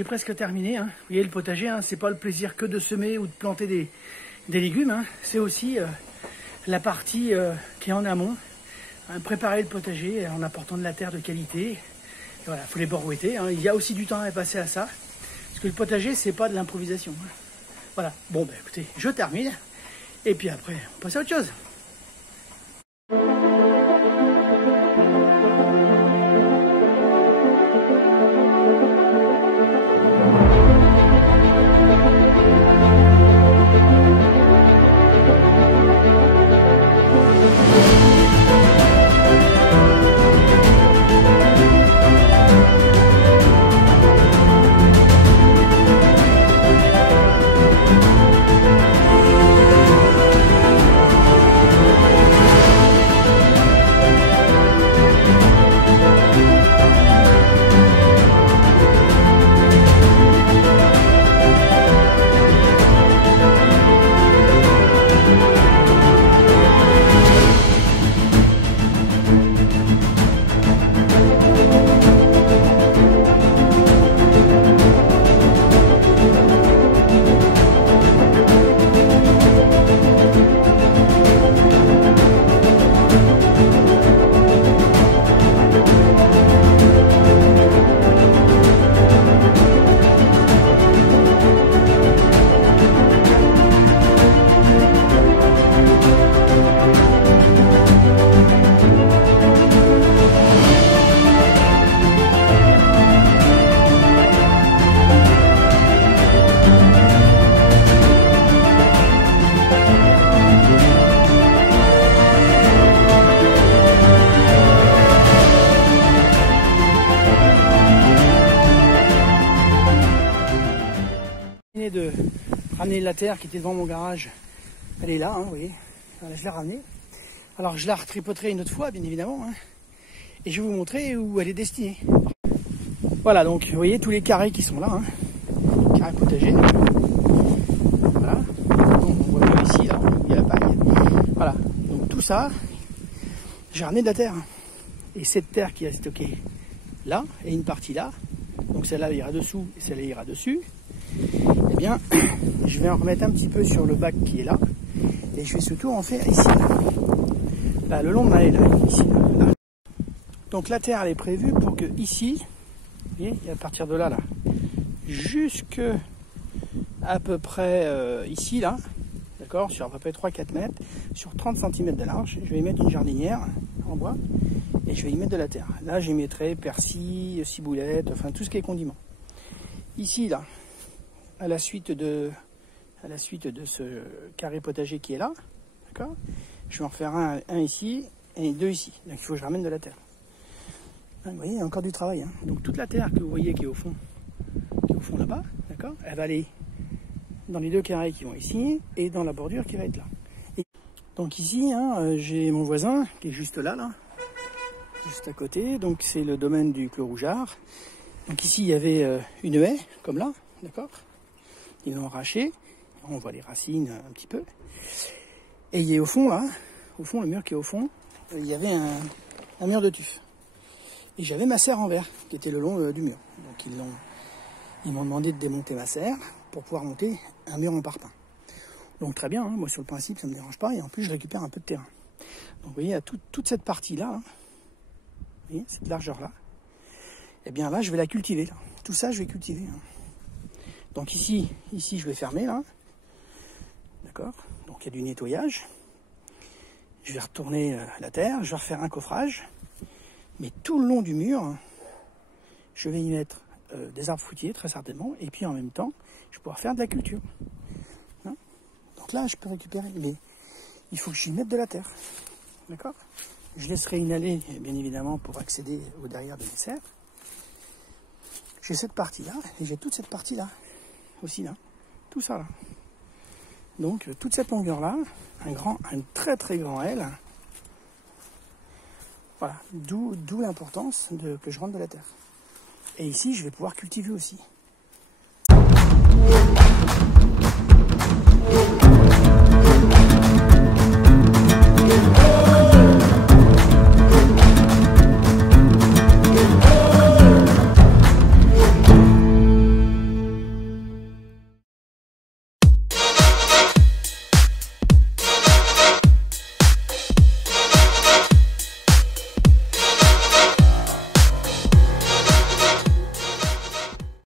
j'ai presque terminé. Hein. Vous voyez, le potager, hein, c'est pas le plaisir que de semer ou de planter des légumes. Hein. C'est aussi la partie qui est en amont. Hein, préparer le potager en apportant de la terre de qualité. Et voilà, faut les borouetter. Hein. Il y a aussi du temps à passer à ça. Parce que le potager, c'est pas de l'improvisation. Hein. Voilà. Bon, ben écoutez, je termine. Et puis après, on passe à autre chose. De ramener la terre qui était devant mon garage, elle est là, hein, vous voyez, voilà, je l'ai ramenée. Alors je la retripoterai une autre fois, bien évidemment, hein, et je vais vous montrer où elle est destinée. Voilà, donc vous voyez tous les carrés qui sont là, hein, carrés potagers. Voilà, donc, on voit bien ici, là, il y a la paille. Voilà, donc tout ça, j'ai ramené de la terre. Et cette terre qui est stockée là, et une partie là, donc celle-là ira dessous et celle-là ira dessus. Eh bien, je vais en remettre un petit peu sur le bac qui est là. Et je vais surtout en faire ici. Là, le long de ma haie, là, ici. Là. Donc la terre, elle est prévue pour que ici, vous voyez, à partir de là, jusque à peu près ici, là, d'accord, sur à peu près 3-4 mètres, sur 30 cm de large, je vais y mettre une jardinière en bois et je vais y mettre de la terre. Là, j'y mettrai persil, ciboulette, enfin tout ce qui est condiment. Ici, là, à la suite de ce carré potager qui est là, d'accord, je vais en faire un ici et 2 ici. Donc il faut que je ramène de la terre. Vous voyez, il y a encore du travail. Hein. Donc toute la terre que vous voyez qui est au fond là-bas, d'accord, elle va aller dans les 2 carrés qui vont ici et dans la bordure qui va être là. Et donc ici, hein, j'ai mon voisin qui est juste là, juste à côté. Donc c'est le domaine du Clos Rougeard. Donc ici il y avait une haie comme là, d'accord. Ils l'ont arraché, on voit les racines un petit peu. Et il y a au fond là, le mur qui est au fond, il y avait un mur de tuf. Et j'avais ma serre en verre qui était le long du mur. Donc ils m'ont demandé de démonter ma serre pour pouvoir monter un mur en parpaing. Donc très bien, hein, moi sur le principe ça ne me dérange pas et en plus je récupère un peu de terrain. Donc vous voyez, à toute cette partie là, hein, vous voyez, cette largeur là, et bien là je vais la cultiver. Là. Tout ça je vais cultiver. Hein. Donc ici je vais fermer là, d'accord. Donc il y a du nettoyage. Je vais retourner la terre, je vais refaire un coffrage. Mais tout le long du mur, je vais y mettre des arbres fruitiers très certainement. Et puis en même temps, je vais pouvoir faire de la culture. Hein, donc là, je peux récupérer. Mais il faut que j'y mette de la terre, d'accord. Je laisserai une allée, bien évidemment, pour accéder au derrière de mes serres. J'ai cette partie-là et j'ai toute cette partie-là. Aussi là, tout ça là. Donc toute cette longueur là, un très très grand L. Voilà, d'où l'importance que je rentre de la terre. Et ici, je vais pouvoir cultiver aussi.